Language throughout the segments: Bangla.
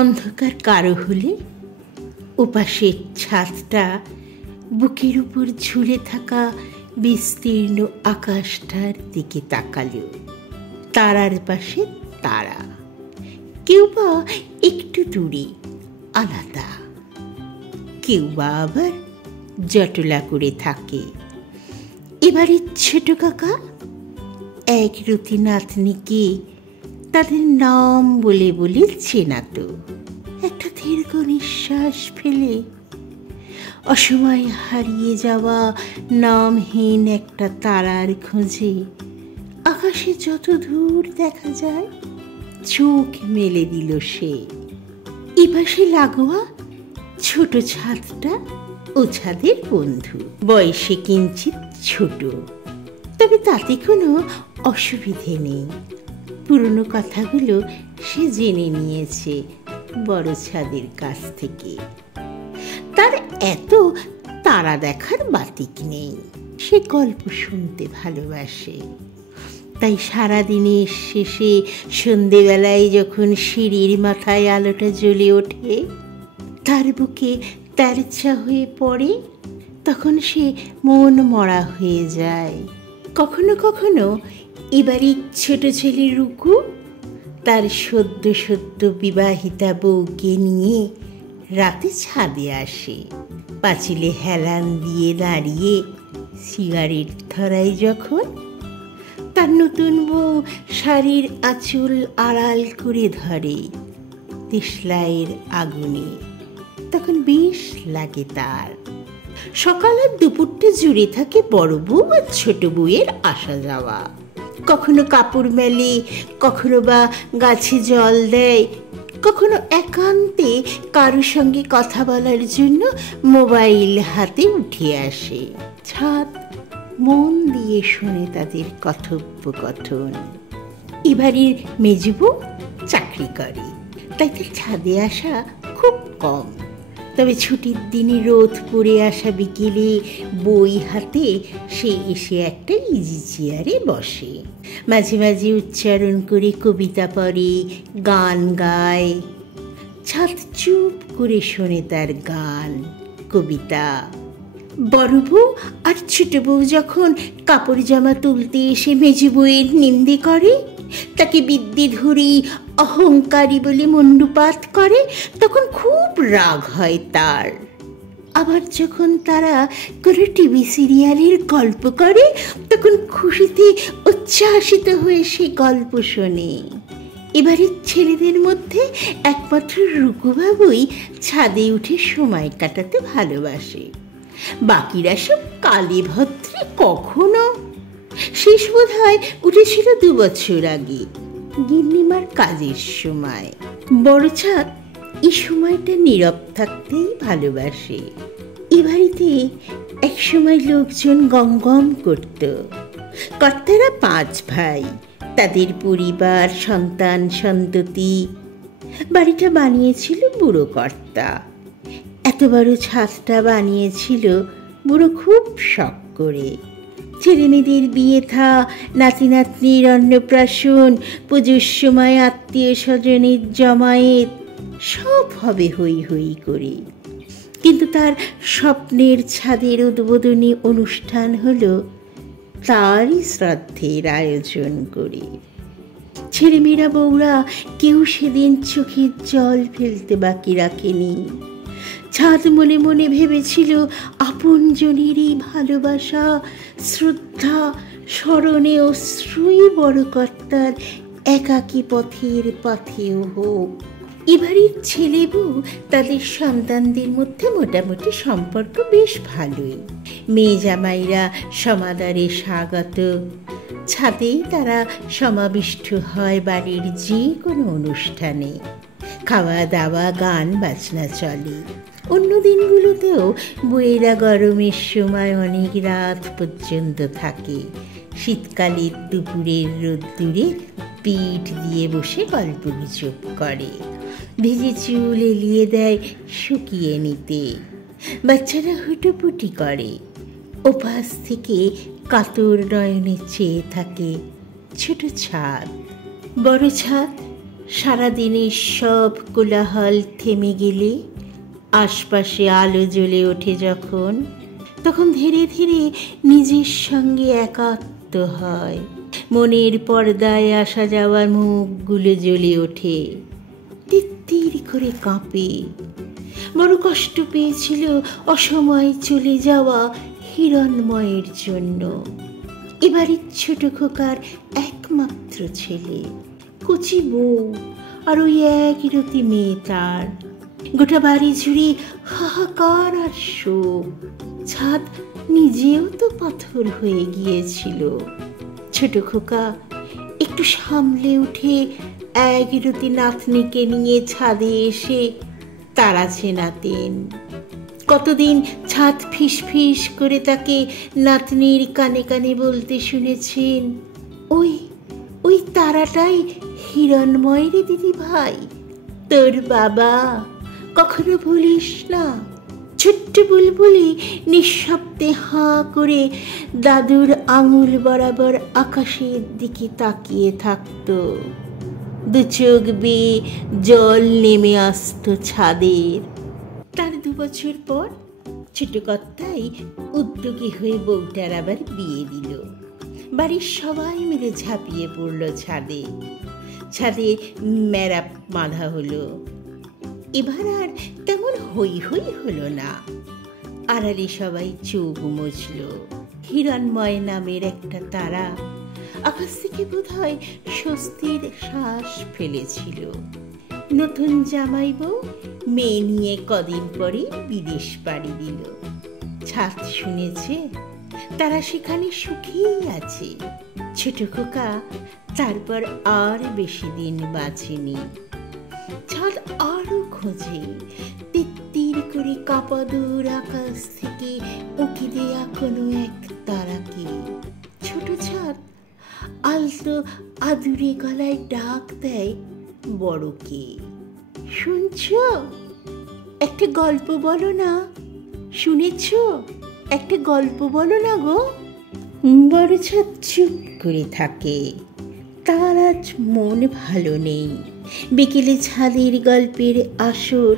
অন্ধকার কারো হলে ওপাশের ছাদটা বুকের উপর ঝুলে থাকা বিস্তীর্ণ আকাশটার দিকে তাকালো। তারার পাশে তারা, কেউ বা একটু দূরে আলাদা, কেউ বা আবার জটলা করে থাকে। এবারে ছোট কাকা এক রতি নাতনিকে তাদের নাম বলে বলে চেনাত। একটা দীর্ঘ নিঃশ্বাস ফেলে অসময়ে হারিয়ে যাওয়া নামহীন একটা তারার খোঁজে আকাশে যত দূর দেখা যায় চোখ মেলে দিল সে। এপাশে লাগোয়া ছোট ছাদটা ও ছাদের বন্ধু, বয়সে কিঞ্চিত ছোট, তবে তাতে কোনো অসুবিধে নেই। পুরনো কথাগুলো সে জেনে নিয়েছে বড় ছাদের কাছ থেকে। তার এত তারা দেখার বাতিক নেই, সে গল্প শুনতে ভালোবাসে। তাই সারাদিনের শেষে সন্ধেবেলায় যখন সিঁড়ির মাথায় আলোটা জ্বলে ওঠে, তার বুকে তেরছা হয়ে পড়ে, তখন সে মন মরা হয়ে যায়। কখনো কখনো এবারই ছোট ছেলে রুকু তার সদ্য সদ্য বিবাহিতা বউকে নিয়ে রাতে ছাদে আসে। পাঁচিলে হেলান দিয়ে দাঁড়িয়ে সিগারেট ধরায় যখন, তার নতুন বউ শাড়ির আঁচল আড়াল করে ধরে দেশলাইয়ের আগুনে, তখন বেশ লাগে তার। সকাল আর দুপুরটা জুড়ে থাকে বড় বউ আর ছোট বউয়ের আসা যাওয়া। কখনো কাপড় মেলে, কখনো বা গাছে জল দেয়, কখনো একান্তে কারোর সঙ্গে কথা বলার জন্য মোবাইল হাতে উঠে আসে। ছাদ মন দিয়ে শুনে তাদের কথোপকথন। এবারের মেজবু চাকরি করে, তাই তার ছাদে আসা খুব কম। তবে ছুটির দিনে রোদ পড়ে আসা বিকেলে বই হাতে সে এসে একটা ইজি চেয়ারে বসে। মাঝে মাঝে উচ্চারণ করে কবিতা পড়ে, গান গায়। ছাদ চুপ করে শোনে তার গান, কবিতা। বড় বউ আর ছোট বউ যখন কাপড় জামা তুলতে এসে মেজে বউয়ের নিন্দে করে, তাকে বিদ্যেধরী অহংকারী বলে মুণ্ডুপাত করে, তখন খুব রাগ হয় তার। আবার যখন তারা কোনো টিভি সিরিয়ালের গল্প করে, তখন খুশিতে উচ্ছ্বাসিত হয়ে সে গল্প শোনে। এবারের ছেলেদের মধ্যে একমাত্র রুকুবাবুই ছাদে উঠে সময় কাটাতে ভালোবাসে। বাকিরা সব কালে ভদ্রে কখনো। শেষ বোধ হয় উঠেছিল 2 বছর আগে, গিন্নিমার কাজের সময়। বড় ছাদ এই সময়টা নীরব থাকতেই ভালোবাসে। এ বাড়িতে একসময় লোকজন গম গম করত। কর্তারা 5 ভাই, তাদের পরিবার, সন্তান সন্ততি। বাড়িটা বানিয়েছিল বুড়ো কর্তা। এত বড় ছাদটা বানিয়েছিল বুড়ো খুব শখ করে। ছেলেমেয়েদের বিয়ে থা, নাতি নাতনির অন্নপ্রাশন, পুজোর সময় আত্মীয় স্বজনের জমায়েত, সব হবে হই হই করে। কিন্তু তার স্বপ্নের ছাদের উদ্বোধনী অনুষ্ঠান হলো তারই শ্রাদ্ধের আয়োজন করে। ছেলেমেয়েরা বউরা কেউ সেদিন চোখের জল ফেলতে বাকি রাখেনি। ছাদ মনে মনে ভেবেছিল আপনজনের এই ভালোবাসা, শ্রদ্ধা, স্মরণে অশ্রুই বড় কর্তার একাকী পথের পাথেয় হোক। এবারের ছেলে বউ তাদের সন্তানদের মধ্যে মোটামুটি সম্পর্ক বেশ ভালোই। মেয়ে জামাইরা সমাদরে স্বাগত। ছাদেই তারা সমাবিষ্ট হয় বাড়ির যে কোনো অনুষ্ঠানে। খাওয়া দাওয়া, গান বাজনা চলে। অন্য দিনগুলোতেও বউয়েরা গরমের সময় অনেক রাত পর্যন্ত থাকে। শীতকালের দুপুরের রোদ্দুরে পিঠ দিয়ে বসে গল্পগুজব করে। ভিজে চুল এলিয়ে দেয় শুকিয়ে নিতে। বাচ্চারা হুটোপুটি করে। ওপাশ থেকে কাতর নয়নে চেয়ে থাকে ছোট ছাদ। বড় ছাদ সারাদিনের সব কোলাহল থেমে গেলে আশপাশে আলো জ্বলে ওঠে যখন, তখন ধীরে ধীরে নিজের সঙ্গে একাত্ম হয়। মনের পর্দায় আসা যাওয়ার মুখগুলো জ্বলে ওঠে, তিত্তির করে কাঁপে। বড় কষ্ট পেয়েছিল অসময় চলে যাওয়া হিরণময়ের জন্য। এবারের ছোট খোকার একমাত্র ছেলে, কচি বউ আর ওই এক রতি মেয়ে তার। গোটা বাড়ি জুড়ে হাহাকার আর শোক। ছাদ নিজেও তো পাথর হয়ে গিয়েছিল। ছোট খোকা একটু সামলে উঠে এক রতি নাতনিকে নিয়ে ছাদে এসে তারা চেনাতেন। কতদিন ছাদ ফিস ফিস করে তাকে নাতনির কানে কানে বলতে শুনেছেন, ওই ওই তারাটাই হিরণময় রে দিদি ভাই, তোর বাবা, কখনো ভুলিস না। ছোট্ট বুলবুলি নিঃশব্দে হাঁ করে দাদুর আঙুল বরাবর আকাশের দিকে তাকিয়ে থাকত। দু চোখ বেয়ে জল নেমে আসত ছাদের। তার 2 বছর পর ছোট কর্তাই উদ্যোগী হয়ে বউটার আবার বিয়ে দিল। বাড়ির সবাই মিলে ঝাঁপিয়ে পড়ল ছাদে। ছাদে মেরা বাঁধা হলো। এবার আর তেমন হই হই হলো না। আড়ালে সবাই চোখ মুছল। হিরণময় নামের একটা তারা আকাশ থেকে বোধহয় স্বস্তির শ্বাস ফেলেছিল। নতুন জামাই বউ মেয়ে নিয়ে কদিন পরে বিদেশ পাড়ি দিল। ছাদ শুনেছে তারা সেখানে সুখেই আছে। ছোট খোকা তারপর আর বেশি দিন বাঁচেনি। ছাদ আরো খোঁজে, তিত্তির করে কাঁপা দূর আকাশ থেকে উঁকি দেয়া কোনো এক তারাকে। ছোট ছাদ আলতো আদুরে গলায় ডাক দেয় বড়কে, শুনছ? একটা গল্প বলো না। শুনেছ? একটা গল্প বলো না গো। বড় ছাদ চুপ করে থাকে। তার আজ মন ভালো নেই। বিকেলে ছাদের গল্পের আসর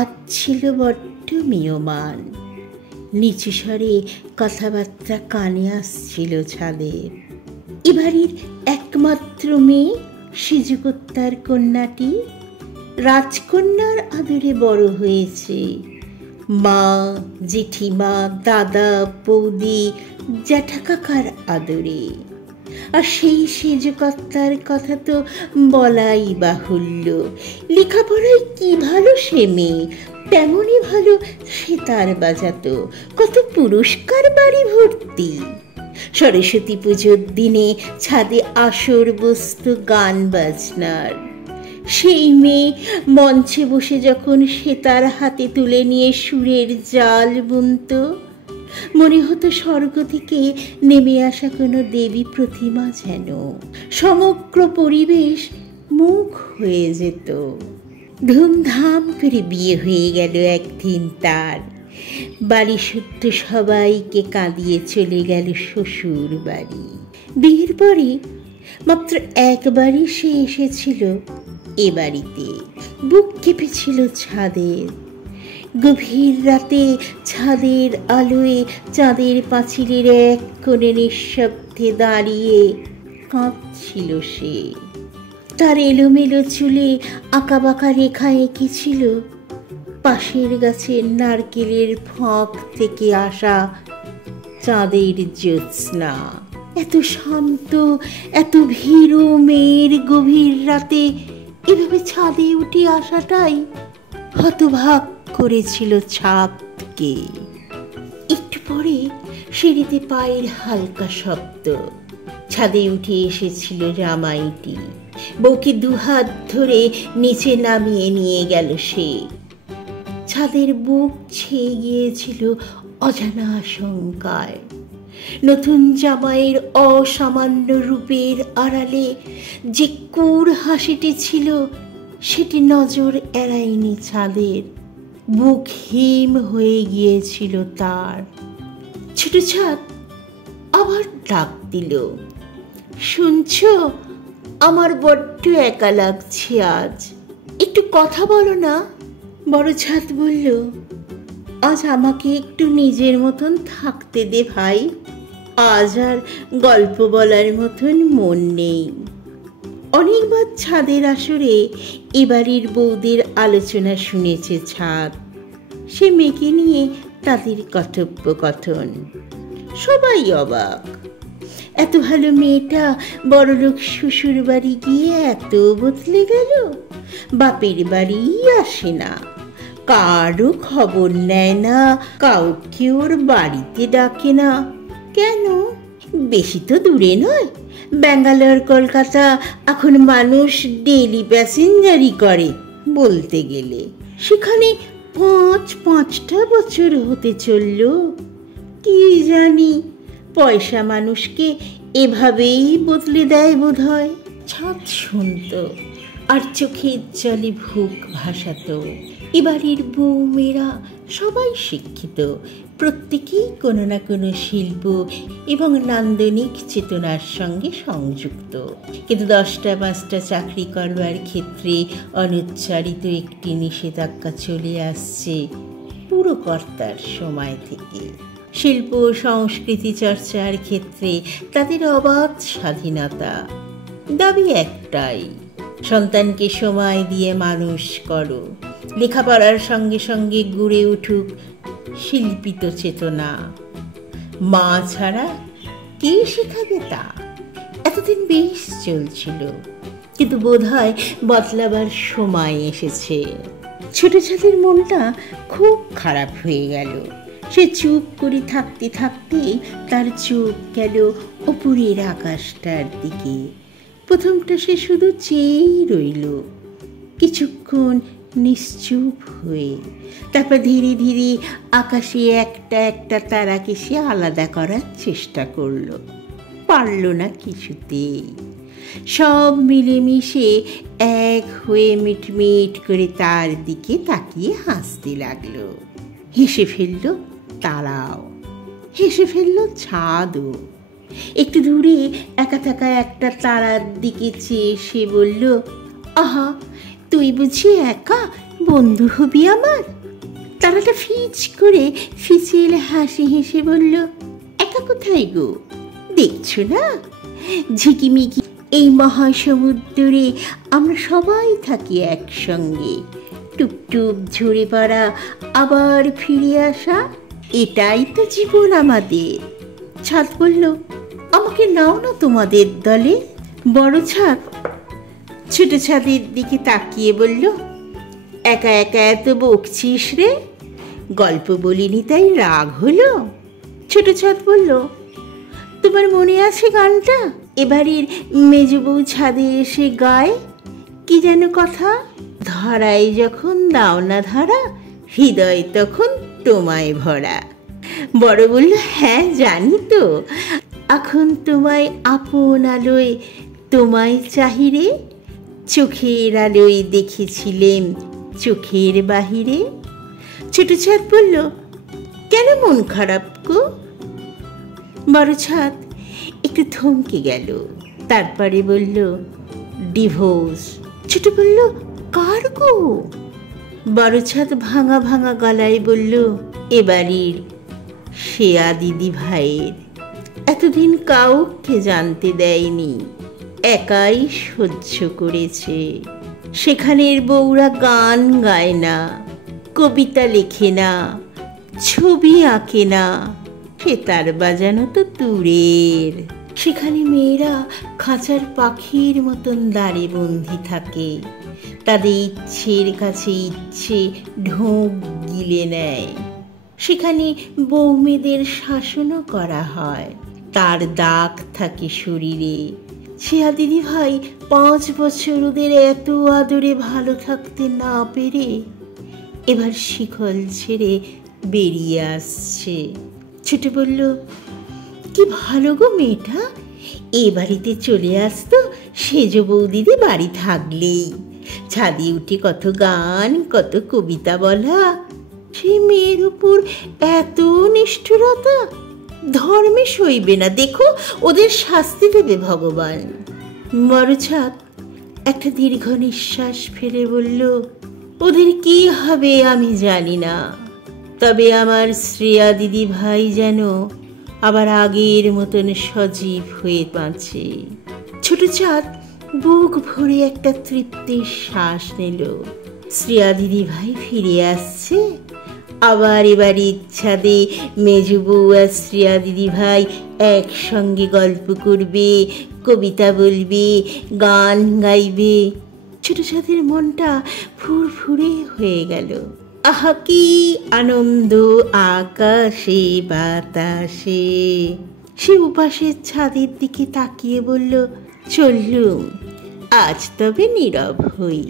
আজ ছিল বড্ড মিয়মান। নিচু স্বরে কথাবার্তা কানে আসছিল ছাদের। এবারের একমাত্র মেয়ে সিজুকর্তার কন্যাটি রাজকন্যার আদরে বড় হয়েছে। মা, জেঠিমা, দাদা, বৌদি, জ্যাঠা কাকার আদরে। আর সেই সেজকর্তার কথা তো বলাই বাহুল্য। লেখাপড়ায় কি ভালো সে মেয়ে, তেমনই ভালো সেতার বাজাতো। কত পুরস্কার বাড়ি ভর্তি। সরস্বতী পুজোর দিনে ছাদে আসর বসত গান বাজনার। সেই মেয়ে মঞ্চে বসে যখন সেতার হাতে তুলে নিয়ে সুরের জাল বুনত, মনে হতো স্বর্গ থেকে নেমে আসা কোনো দেবী প্রতিমা যেন। সমগ্র পরিবেশ মুখ হয়ে যেত। ধুমধাম করে বিয়ে হয়ে গেল একদিন তার। বাড়ি শুদ্ধ সবাইকে কাঁদিয়ে চলে গেল শ্বশুর বাড়ি। বিয়ের পরে মাত্র একবারই সে এসেছিল এ বাড়িতে। বুক কেঁপেছিল ছাদের। গভীর রাতে ছাদের আলোয় চাঁদের পাঁচিলের এক কোণে নিঃশব্দে দাঁড়িয়ে কাঁদছিল সে। তার এলোমেলো চুলে আঁকাবাঁকা রেখা এঁকেছিল পাশের গাছের নারকেলের ফাঁক থেকে আসা চাঁদের জ্যোৎস্না। এত শান্ত, এত ভীরু মেয়ের গভীর রাতে এভাবে ছাদে উঠে আসাটাই হতভাগ করেছিল ছাদকে। একটু পরে সিঁড়িতে পায়ের হালকা শব্দ। ছাদে উঠে এসেছিল জামাইটি। বউকে দুহাত ধরে নিচে নামিয়ে নিয়ে গেল সে। ছাদের বুক ছেয়ে গিয়েছিল অজানা আশঙ্কায়। নতুন জামাইয়ের অসামান্য রূপের আড়ালে যে কুর হাসিটি ছিল সেটি নজর এড়ায়নি ছাদের। বুক হিম হয়ে গিয়েছিল তার। ছোট ছাদ আবার ডাক দিল, শুনছ? আমার বড্ড একা লাগছে আজ, একটু কথা বলো না। বড় ছাদ বলল, আজ আমাকে একটু নিজের মতন থাকতে দে ভাই, আজ আর গল্প বলার মতন মন নেই। অনেকবার ছাদের আসরে এবাড়ির বউদের আলোচনা শুনেছে ছাদ, সে মেয়েকে নিয়ে তাদের কথোপকথন। সবাই অবাক, এত ভালো মেয়েটা বড়লোক শ্বশুর বাড়ি গিয়ে এত বদলে গেল, বাপের বাড়ি আসে না, কারও খবর নেয় না, কাউকে ওর বাড়িতে ডাকে না। কেন? বেশি তো দূরে নয়, ব্যাঙ্গালোর কলকাতা এখন মানুষ ডেলি প্যাসেঞ্জারই করে বলতে গেলে। সেখানে 5-5টা বছর হতে চলল। কি জানি, পয়সা মানুষকে এভাবেই বদলে দেয় বোধ হয়। ছাদ শুনত আর চোখের জলে ভুক ভাসাত। এবাড়ির বউ মেয়েরা সবাই শিক্ষিত, প্রত্যেকেই কোনো না কোনো শিল্প এবং নান্দনিক চেতনার সঙ্গে সংযুক্ত, কিন্তু 10টা-5টা চাকরি করবার ক্ষেত্রে অনুচ্চারিত একটি নিষেধাজ্ঞা চলে আসছে পুরো কর্তার সময় থেকে। শিল্প সংস্কৃতি চর্চার ক্ষেত্রে তাদের অবাধ স্বাধীনতা। দাবি একটাই, সন্তানকে সময় দিয়ে মানুষ করো, লেখাপড়ার সঙ্গে সঙ্গে গড়ে উঠুক শিল্পিত চেতনা। মা ছাড়া কে শেখাবে তা? এতদিন বেশ চলছিল, কিন্তু বোধহয় বদলাবার সময় এসেছে। ছোট ছাদের মনটা খুব খারাপ হয়ে গেল। সে চুপ করে থাকতে থাকতে তার চোখ গেল উপরের আকাশটার দিকে। প্রথমটা সে শুধু চেয়েই রইল কিছুক্ষণ নিশ্চুপ হয়ে, তারপর ধীরে ধীরে আকাশে একটা একটা তারাকে সে আলাদা করার চেষ্টা করল, পারল না কিছুতেই। সব মিলেমিশে এক হয়ে মিটমিট করে তার দিকে তাকিয়ে হাসতে লাগলো। হেসে ফেলল তারাও, হেসে ফেলল ছাদও। একটু দূরে একা থাকা একটা তারার দিকে চেয়ে সে বলল, আহা, তুই বুঝি একা, বন্ধু হবি আমার? তারাটা ফিচ করে ফিচেল হাসি হেসে বলল, একা কোথায় গো, দেখছো না ঝিকিমিকি এই মহাসমুদ্রে আমরা সবাই থাকি একসঙ্গে, টুপটুপ ঝরে পড়া আবার ফিরে আসা, এটাই তো জীবন আমাদের। ছাদ বলল, আমাকে নাও না তোমাদের দলে। বড় ছাদ ছোট ছাদের দিকে তাকিয়ে বলল, একা একা এত বকছিস রে, গল্প বলিনি তাই রাগ হলো? ছোট ছাদ বলল, তোমার মনে আছে গানটা এবারের মেজবউ ছাদে এসে গায়? কি যেন কথা, ধরায় যখন দাও না ধরা, হৃদয় তখন তোমায় ভরা। বড় বলল, হ্যাঁ জানি তো, এখন তোমায় আপন আলোয় তোমায় চাহিরে, চোখের আলোয় দেখেছিলেম চোখের বাহিরে। ছোট ছাদ বলল, কেন মন খারাপ গো? বড় ছাদ একটু থমকে গেল, তারপরে বলল, ডিভোর্স। ছোট বলল, কার গো? বড় ছাদ ভাঙা ভাঙা গলায় বলল, এবাড়ির শেয়া দিদি ভাইয়ের। এতদিন কাউকে জানতে দেয়নি, একাই সহ্য করেছে। সেখানের বউরা গান গায় না, কবিতা লেখে না, ছবি আঁকে না, সেতার বাজানো তো দূরের। সেখানে মেয়েরা খাঁচার পাখির মতন দাঁড়ে বন্দি থাকে, তাদের ইচ্ছের কাছে ইচ্ছে ঢোক গিলে নেয়। সেখানে বৌমেদের শাসনও করা হয়, তার দাগ থাকে শরীরে। শেয়া দিদি ভাই 5 বছর ওদের এত আদরে ভালো থাকতে না পেরে এবার শিকল ছেড়ে বেরিয়ে আসছে। ছোট বলল, কি ভালো গো মেয়েটা, এ বাড়িতে চলে আসতো সেজ বৌদিদি বাড়ি থাকলেই, ছাদে উঠে কত গান কত কবিতা বলা। সে মেয়ের উপর এত নিষ্ঠুরতা, ধর্মে সইবে না, দেখো ওদের শাস্তি দেবে ভগবান। বড় ছাদ একটা দীর্ঘ নিঃশ্বাস ফেলে বলল, ওদের কি হবে আমি জানি না, তবে আমার শ্রেয়া দিদি ভাই যেন আবার আগের মতন সজীব হয়ে বাঁচে। ছোট চাঁদ বুক ভরে একটা তৃপ্তির শ্বাস নিল। শ্রেয়া দিদি ভাই ফিরে আসছে। আবার এবার ইচ্ছাদে মেজো বউ আর শ্রেয়া দিদি ভাই একসঙ্গে গল্প করবে, কবিতা বলবে, গান গাইবে। ছোট চাঁদের মনটা ফুরফুরে হয়ে গেল। আহা কি আনন্দ আকাশে বাতাসে। সে উপাসের ছাদের দিকে তাকিয়ে বলল, চললুম, আজ তবে নীরব হই।